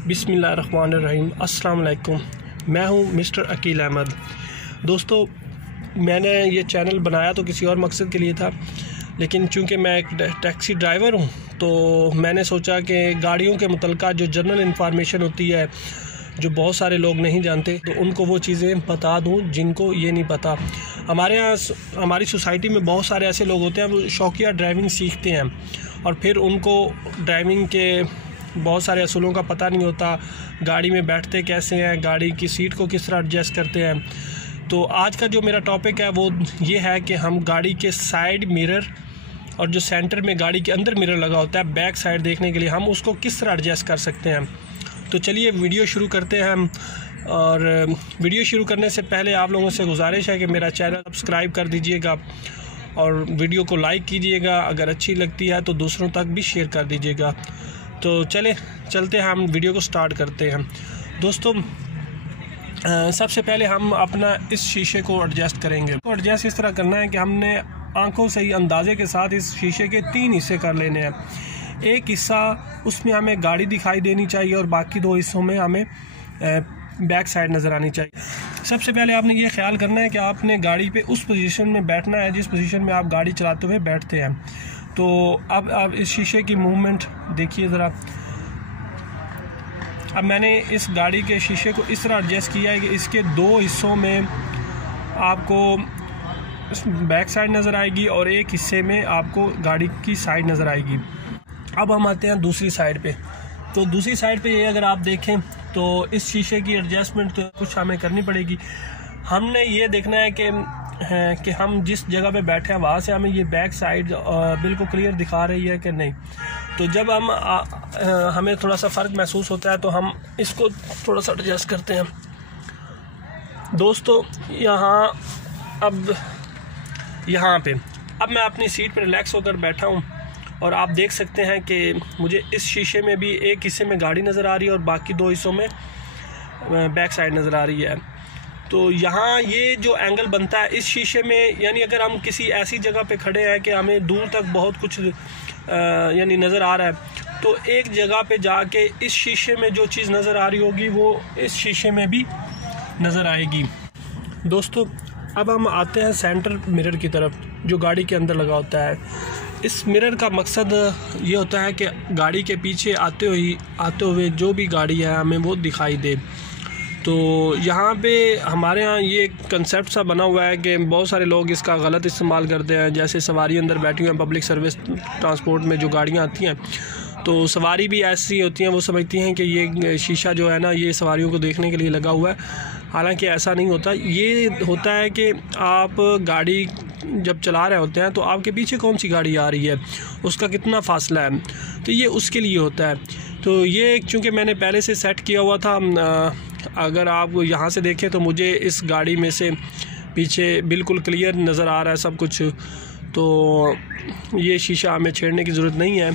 बिस्मिल्लाहिर्रहमानिर्रहीम। अस्सलाम वालेकुम। मैं हूं मिस्टर अकील अहमद। दोस्तों, मैंने ये चैनल बनाया तो किसी और मकसद के लिए था, लेकिन चूंकि मैं एक टैक्सी ड्राइवर हूं तो मैंने सोचा कि गाड़ियों के मुतल्लिक़ जो जनरल इंफॉर्मेशन होती है, जो बहुत सारे लोग नहीं जानते, तो उनको वो चीज़ें बता दूं जिनको ये नहीं पता। हमारे यहाँ हमारी सोसाइटी में बहुत सारे ऐसे लोग होते हैं, वो शौकिया ड्राइविंग सीखते हैं और फिर उनको ड्राइविंग के बहुत सारे असूलों का पता नहीं होता। गाड़ी में बैठते कैसे हैं, गाड़ी की सीट को किस तरह एडजस्ट करते हैं। तो आज का जो मेरा टॉपिक है वो ये है कि हम गाड़ी के साइड मिरर और जो सेंटर में गाड़ी के अंदर मिरर लगा होता है बैक साइड देखने के लिए, हम उसको किस तरह एडजस्ट कर सकते हैं। तो चलिए वीडियो शुरू करते हैं हम। और वीडियो शुरू करने से पहले आप लोगों से गुजारिश है कि मेरा चैनल सब्सक्राइब कर दीजिएगा और वीडियो को लाइक कीजिएगा। अगर अच्छी लगती है तो दूसरों तक भी शेयर कर दीजिएगा। तो चलते हैं, हम वीडियो को स्टार्ट करते हैं। दोस्तों, सबसे पहले हम अपना इस शीशे को एडजस्ट करेंगे। तो एडजस्ट इस तरह करना है कि हमने आंखों से ही अंदाजे के साथ इस शीशे के 3 हिस्से कर लेने हैं। एक हिस्सा उसमें हमें गाड़ी दिखाई देनी चाहिए और बाकी 2 हिस्सों में हमें बैक साइड नज़र आनी चाहिए। सबसे पहले आपने ये ख्याल करना है कि आपने गाड़ी पे उस पोजीशन में बैठना है जिस पोजीशन में आप गाड़ी चलाते हुए बैठते हैं। तो अब आप इस शीशे की मूवमेंट देखिए ज़रा। अब मैंने इस गाड़ी के शीशे को इस तरह एडजस्ट किया है कि इसके 2 हिस्सों में आपको बैक साइड नज़र आएगी और एक हिस्से में आपको गाड़ी की साइड नज़र आएगी। अब हम आते हैं दूसरी साइड पे। तो दूसरी साइड पे ये अगर आप देखें तो इस शीशे की एडजस्टमेंट तो कुछ हमें करनी पड़ेगी। हमने ये देखना है कि हम जिस जगह पे बैठे हैं वहाँ से हमें ये बैक साइड बिल्कुल क्लियर दिखा रही है कि नहीं। तो जब हमें थोड़ा सा फ़र्क महसूस होता है तो हम इसको थोड़ा सा एडजस्ट करते हैं। दोस्तों, यहाँ पे अब मैं अपनी सीट पर रिलैक्स होकर बैठा हूँ और आप देख सकते हैं कि मुझे इस शीशे में भी एक हिस्से में गाड़ी नज़र आ रही है और बाकी 2 हिस्सों में बैक साइड नज़र आ रही है। तो यहाँ ये जो एंगल बनता है इस शीशे में, यानी अगर हम किसी ऐसी जगह पे खड़े हैं कि हमें दूर तक बहुत कुछ यानी नज़र आ रहा है, तो एक जगह पे जाके इस शीशे में जो चीज़ नज़र आ रही होगी वो इस शीशे में भी नज़र आएगी। दोस्तों, अब हम आते हैं सेंटर मिरर की तरफ जो गाड़ी के अंदर लगा होता है। इस मिरर का मकसद ये होता है कि गाड़ी के पीछे आते हुए जो भी गाड़ी है हमें वो दिखाई दे। तो यहाँ पे हमारे यहाँ ये कंसेप्ट सा बना हुआ है कि बहुत सारे लोग इसका गलत इस्तेमाल करते हैं। जैसे सवारी अंदर बैठी हुई हैं, पब्लिक सर्विस ट्रांसपोर्ट में जो गाड़ियाँ आती हैं, तो सवारी भी ऐसी होती हैं, वो समझती हैं कि ये शीशा जो है ना ये सवारियों को देखने के लिए लगा हुआ है। हालांकि ऐसा नहीं होता। ये होता है कि आप गाड़ी जब चला रहे होते हैं तो आपके पीछे कौन सी गाड़ी आ रही है, उसका कितना फासला है, तो ये उसके लिए होता है। तो ये चूँकि मैंने पहले से सेट किया हुआ था, अगर आप यहाँ से देखें तो मुझे इस गाड़ी में से पीछे बिल्कुल क्लियर नज़र आ रहा है सब कुछ। तो ये शीशा हमें छेड़ने की ज़रूरत नहीं है।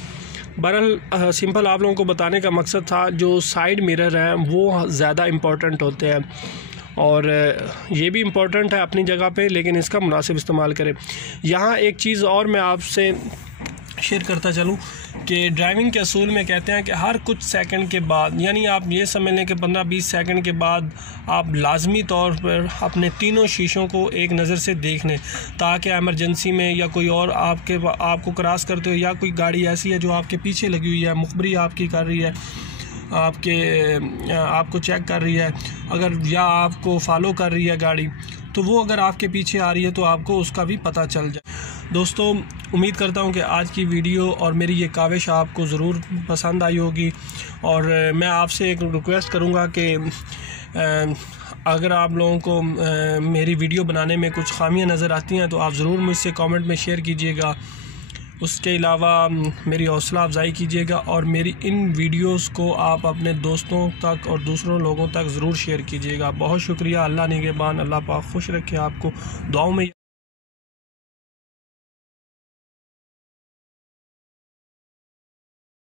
बहरहाल सिंपल आप लोगों को बताने का मकसद था, जो साइड मिरर हैं वो ज़्यादा इम्पोर्टेंट होते हैं और ये भी इम्पोर्टेंट है अपनी जगह पे, लेकिन इसका मुनासिब इस्तेमाल करें। यहाँ एक चीज़ और मैं आपसे शेयर करता चलूँ कि ड्राइविंग के असूल में कहते हैं कि हर कुछ सेकंड के बाद, यानी आप ये समझ लें कि 15-20 सेकंड के बाद आप लाजमी तौर पर अपने तीनों शीशों को एक नज़र से देख लें, ताकि एमरजेंसी में या कोई और आपको क्रॉस करते हो या कोई गाड़ी ऐसी है जो आपके पीछे लगी हुई है, मुखबरी आपकी कर रही है, आपको चेक कर रही है, अगर या आपको फॉलो कर रही है गाड़ी, तो वो अगर आपके पीछे आ रही है तो आपको उसका भी पता चल जाए। दोस्तों, उम्मीद करता हूँ कि आज की वीडियो और मेरी ये काविश आपको ज़रूर पसंद आई होगी। और मैं आपसे एक रिक्वेस्ट करूँगा कि अगर आप लोगों को मेरी वीडियो बनाने में कुछ खामियां नज़र आती हैं तो आप ज़रूर मुझसे कमेंट में शेयर कीजिएगा। उसके अलावा मेरी हौसला अफजाई कीजिएगा और मेरी इन वीडियोस को आप अपने दोस्तों तक और दूसरों लोगों तक ज़रूर शेयर कीजिएगा। बहुत शुक्रिया। अल्लाह निगहबान, अल्लाह पाक खुश रखे आपको। दुआओं में